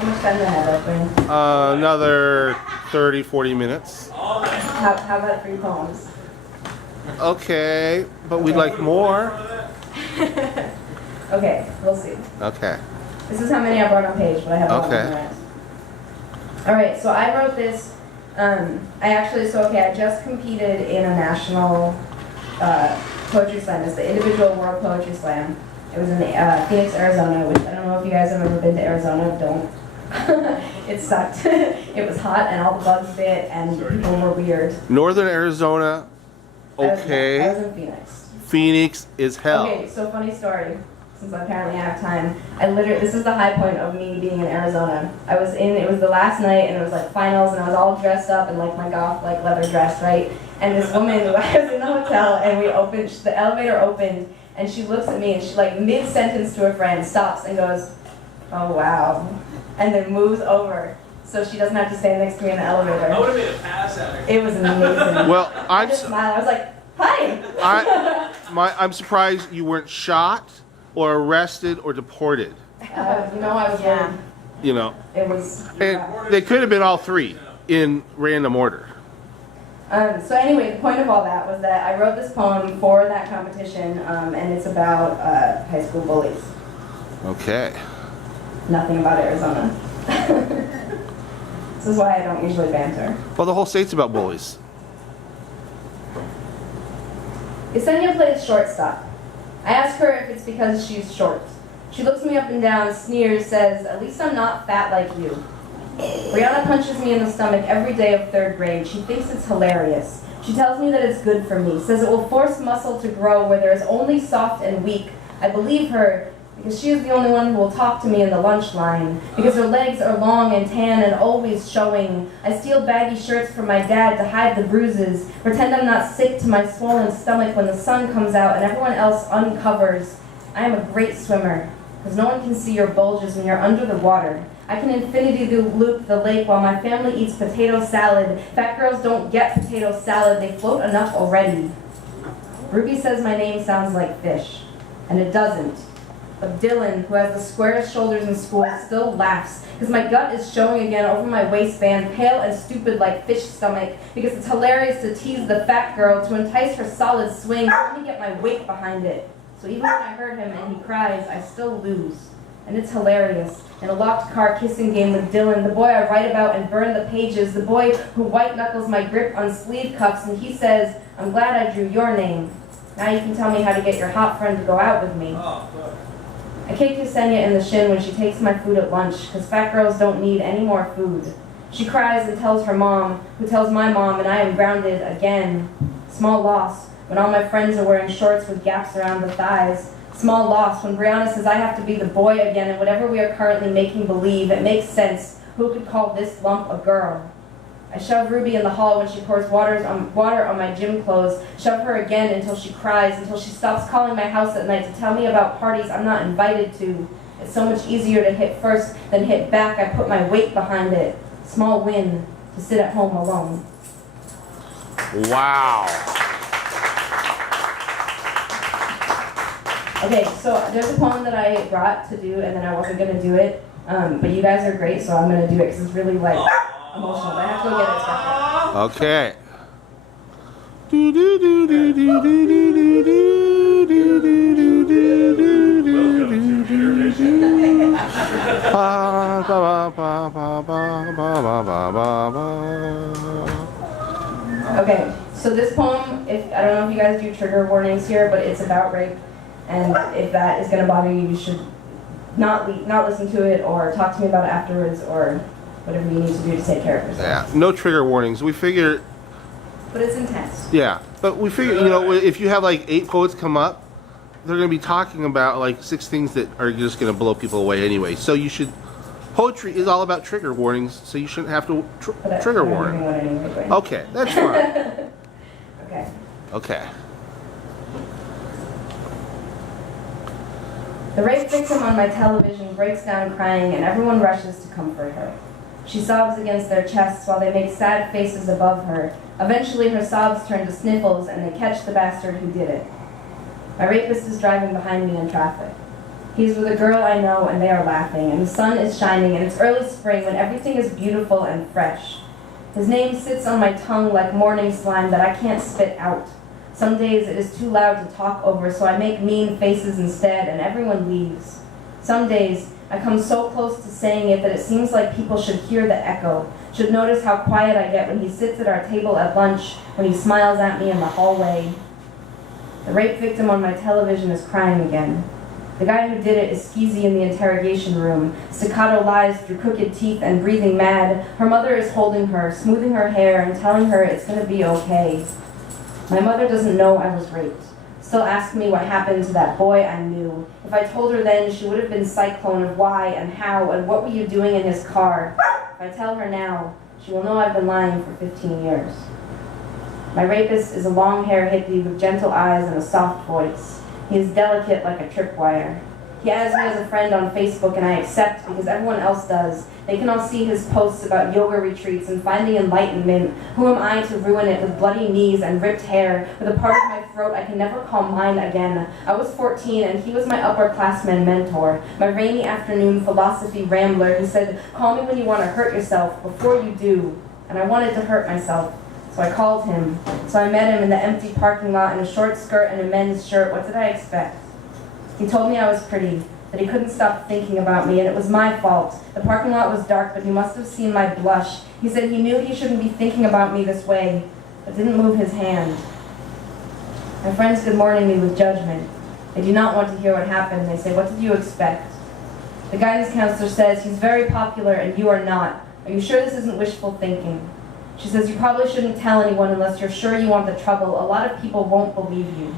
How much time do I have left, Wayne? Another 30, 40 minutes. How about 3 poems? Okay, but we'd like more. Okay, we'll see. Okay. This is how many I wrote on page, but I have a lot Okay. more. Alright, so I wrote this, I just competed in a national poetry slam. It's the individual world poetry slam. It was in Phoenix, Arizona, which I don't know if you guys have ever been to Arizona. Don't. It sucked. It was hot and all the bugs bit and people were weird. Northern Arizona, okay. I was in Phoenix. Phoenix is hell. Okay, so funny story. Since apparently I have time, this is the high point of me being in Arizona. It was the last night and it was like finals and I was all dressed up in like my golf like leather dress, right? And this woman, I was in the hotel and the elevator opened and she looks at me and she like mid-sentence to her friend stops and goes, "Oh wow," and then moves over so she doesn't have to stand next to me in the elevator. I would have made a pass at her. It was amazing. Well, I just smiled. I was like, "Hi." I'm surprised you weren't shot or arrested or deported. I was young. You know. It was. And they could have been all 3 in random order. So anyway, the point of all that was that I wrote this poem for that competition, and it's about high school bullies. Okay. Nothing about Arizona. This is why I don't usually banter. Well, the whole state's about bullies. Yesenia plays shortstop. I ask her if it's because she's short. She looks me up and down, sneers, says, "At least I'm not fat like you." Brianna punches me in the stomach every day of 3rd grade. She thinks it's hilarious. She tells me that it's good for me, says it will force muscle to grow where there is only soft and weak. I believe her because she is the only one who will talk to me in the lunch line, because her legs are long and tan and always showing. I steal baggy shirts from my dad to hide the bruises, pretend I'm not sick to my swollen stomach when the sun comes out and everyone else uncovers. I am a great swimmer, because no one can see your bulges when you're under the water. I can infinity loop the lake while my family eats potato salad. Fat girls don't get potato salad, they float enough already. Ruby says my name sounds like fish, and it doesn't. But Dylan, who has the squarest shoulders in school, still laughs, because my gut is showing again over my waistband, pale and stupid like fish stomach, because it's hilarious to tease the fat girl, to entice her solid swing, let me get my weight behind it. So even when I hurt him and he cries, I still lose. And it's hilarious. In a locked car kissing game with Dylan, the boy I write about and burn the pages, the boy who white knuckles my grip on sleeve cuffs, and he says, "I'm glad I drew your name. Now you can tell me how to get your hot friend to go out with me." I kick Yesenia in the shin when she takes my food at lunch, because fat girls don't need any more food. She cries and tells her mom, who tells my mom, and I am grounded again. Small loss when all my friends are wearing shorts with gaps around the thighs. Small loss when Brianna says I have to be the boy again, and whatever we are currently making believe, it makes sense. Who could call this lump a girl? I shove Ruby in the hall when she pours water on my gym clothes, shove her again until she cries, until she stops calling my house at night to tell me about parties I'm not invited to. It's so much easier to hit first than hit back. I put my weight behind it. Small win to sit at home alone. Wow. Okay, so there's a poem that I brought to do, and then I wasn't going to do it, but you guys are great, so I'm going to do it because it's really like emotional. But I have to go get it stuff. Okay. Okay, so this poem, I don't know if you guys do trigger warnings here, but it's about rape. And if that is going to bother you, you should not listen to it or talk to me about it afterwards or whatever you need to do to take care of yourself. Yeah, no trigger warnings. We figure. But it's intense. Yeah, but we figure, if you have like 8 poets come up, they're going to be talking about like 6 things that are just going to blow people away anyway. So you should. Poetry is all about trigger warnings, so you shouldn't have to trigger warn. Okay, that's fine. Okay. Okay. The rape victim on my television breaks down crying and everyone rushes to comfort her. She sobs against their chests while they make sad faces above her. Eventually her sobs turn to sniffles and they catch the bastard who did it. My rapist is driving behind me in traffic. He's with a girl I know, and they are laughing, and the sun is shining, and it's early spring when everything is beautiful and fresh. His name sits on my tongue like morning slime that I can't spit out. Some days it is too loud to talk over, so I make mean faces instead, and everyone leaves. Some days I come so close to saying it that it seems like people should hear the echo, should notice how quiet I get when he sits at our table at lunch, when he smiles at me in the hallway. The rape victim on my television is crying again. The guy who did it is skeezy in the interrogation room, staccato lies through crooked teeth and breathing mad. Her mother is holding her, smoothing her hair, and telling her it's going to be okay. My mother doesn't know I was raped. Still asks me what happened to that boy I knew. If I told her then, she would have been cyclone of why and how and what were you doing in his car. If I tell her now, she will know I've been lying for 15 years. My rapist is a long-haired hippie with gentle eyes and a soft voice. He is delicate like a tripwire. He adds me as a friend on Facebook, and I accept because everyone else does. They can all see his posts about yoga retreats and finding enlightenment. Who am I to ruin it with bloody knees and ripped hair, with a part of my throat I can never call mine again? I was 14, and he was my upperclassman mentor, my rainy afternoon philosophy rambler who said, call me when you want to hurt yourself, before you do. And I wanted to hurt myself. So I called him. So I met him in the empty parking lot in a short skirt and a men's shirt. What did I expect? He told me I was pretty, that he couldn't stop thinking about me, and it was my fault. The parking lot was dark, but he must have seen my blush. He said he knew he shouldn't be thinking about me this way, but didn't move his hand. My friends good morning me with judgment. They do not want to hear what happened. They say, what did you expect? The guidance counselor says, he's very popular and you are not. Are you sure this isn't wishful thinking? She says, you probably shouldn't tell anyone unless you're sure you want the trouble. A lot of people won't believe you.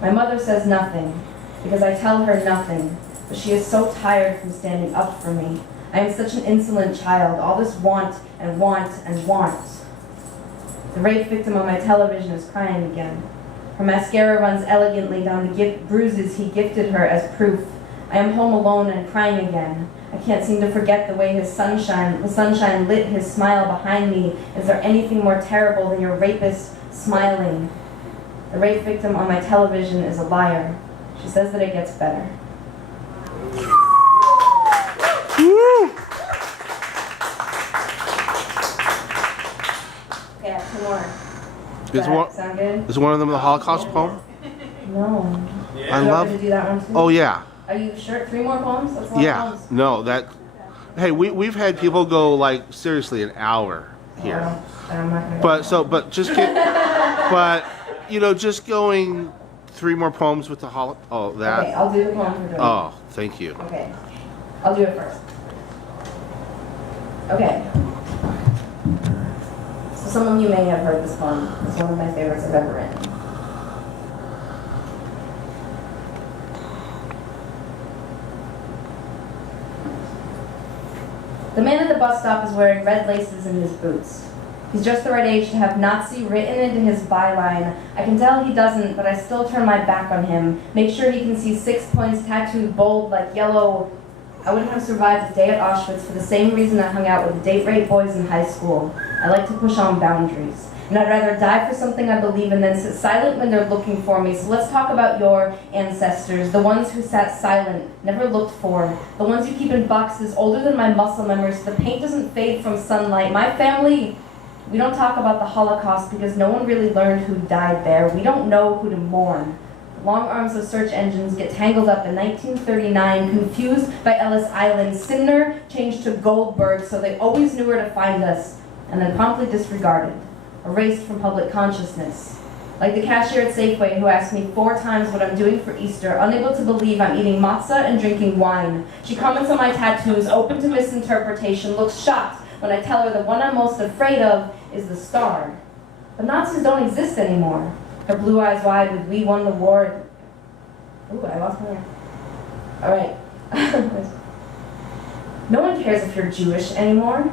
My mother says nothing, because I tell her nothing, but she is so tired from standing up for me. I am such an insolent child, all this want and want and want. The rape victim on my television is crying again. Her mascara runs elegantly down the bruises he gifted her as proof. I am home alone and crying again. I can't seem to forget the way the sunshine lit his smile behind me. Is there anything more terrible than your rapist smiling? The rape victim on my television is a liar. She says that it gets better. Okay, I have two more. Sound good? Is one of them the Holocaust poem? No. I love. To do that one too? Oh yeah. Are you sure? 3 more poems? That's a lot of poems. No, that. Hey, we've had people go like seriously an hour here. I'm not gonna go. But just get, but just going 3 more poems with the Oh, that. Okay, I'll do the poem for Joey. Oh, thank you. Okay, I'll do it first. Okay. So some of you may have heard this poem. It's one of my favorites I've ever written. The man at the bus stop is wearing red laces in his boots. He's just the right age to have Nazi written into his byline. I can tell he doesn't, but I still turn my back on him. Make sure he can see 6 points tattooed bold like yellow. I wouldn't have survived a day at Auschwitz for the same reason I hung out with the date rape boys in high school. I like to push on boundaries. And I'd rather die for something I believe in than sit silent when they're looking for me. So let's talk about your ancestors, the ones who sat silent, never looked for, the ones you keep in boxes older than my muscle memories so the paint doesn't fade from sunlight. My family, we don't talk about the Holocaust because no one really learned who died there. We don't know who to mourn. The long arms of search engines get tangled up in 1939, confused by Ellis Island. Sumner changed to Goldberg so they always knew where to find us, and then promptly disregarded. Erased from public consciousness. Like the cashier at Safeway who asked me 4 times what I'm doing for Easter, unable to believe I'm eating matzah and drinking wine. She comments on my tattoos, open to misinterpretation, looks shocked when I tell her the one I'm most afraid of is the star. But Nazis don't exist anymore. Her blue eyes wide with "We won the war." Ooh, I lost my hair. All right. No one cares if you're Jewish anymore.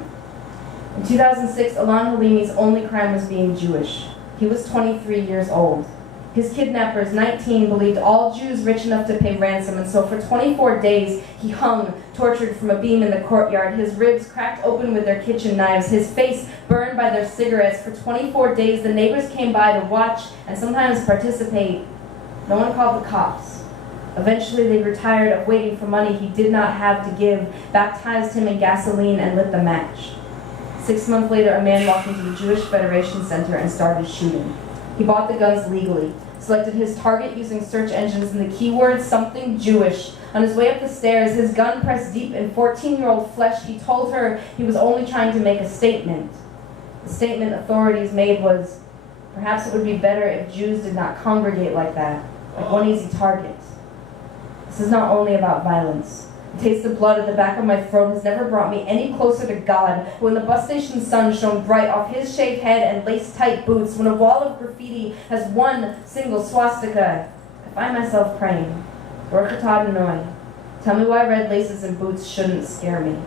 In 2006, Ilan Halimi's only crime was being Jewish. He was 23 years old. His kidnappers, 19, believed all Jews rich enough to pay ransom, and so for 24 days, he hung, tortured from a beam in the courtyard, his ribs cracked open with their kitchen knives, his face burned by their cigarettes. For 24 days, the neighbors came by to watch and sometimes participate. No one called the cops. Eventually they grew tired of waiting for money he did not have to give, baptized him in gasoline, and lit the match. 6 months later, a man walked into the Jewish Federation Center and started shooting. He bought the guns legally, selected his target using search engines and the keyword something Jewish. On his way up the stairs, his gun pressed deep in 14-year-old flesh, he told her he was only trying to make a statement. The statement authorities made was, perhaps it would be better if Jews did not congregate like that, like one easy target. This is not only about violence. The taste of blood at the back of my throat has never brought me any closer to God. When the bus station sun shone bright off his shaved head and lace-tight boots, when a wall of graffiti has one single swastika, I find myself praying, Baruch atah Adonai, tell me why red laces and boots shouldn't scare me.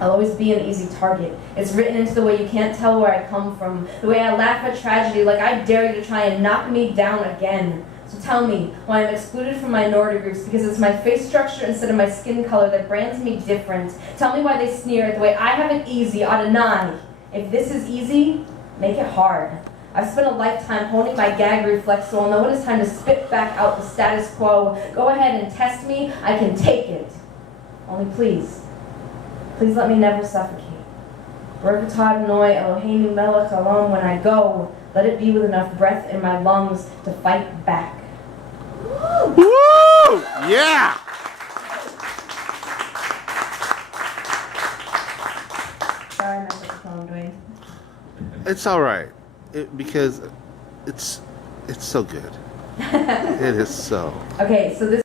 I'll always be an easy target. It's written into the way you can't tell where I come from, the way I laugh at tragedy like I dare you to try and knock me down again. So tell me why I'm excluded from minority groups because it's my face structure instead of my skin color that brands me different. Tell me why they sneer at the way I have it easy, Adonai. If this is easy, make it hard. I've spent a lifetime honing my gag reflex, so I'll know when it's time to spit back out the status quo. Go ahead and test me, I can take it. Only please let me never suffocate. Baruch atah Adonai Eloheinu melech haolam. When I go, let it be with enough breath in my lungs to fight back. Woo! Yeah! Sorry, I messed up the phone, Dwayne. It's all right, because it's so good. It is so. Okay, so this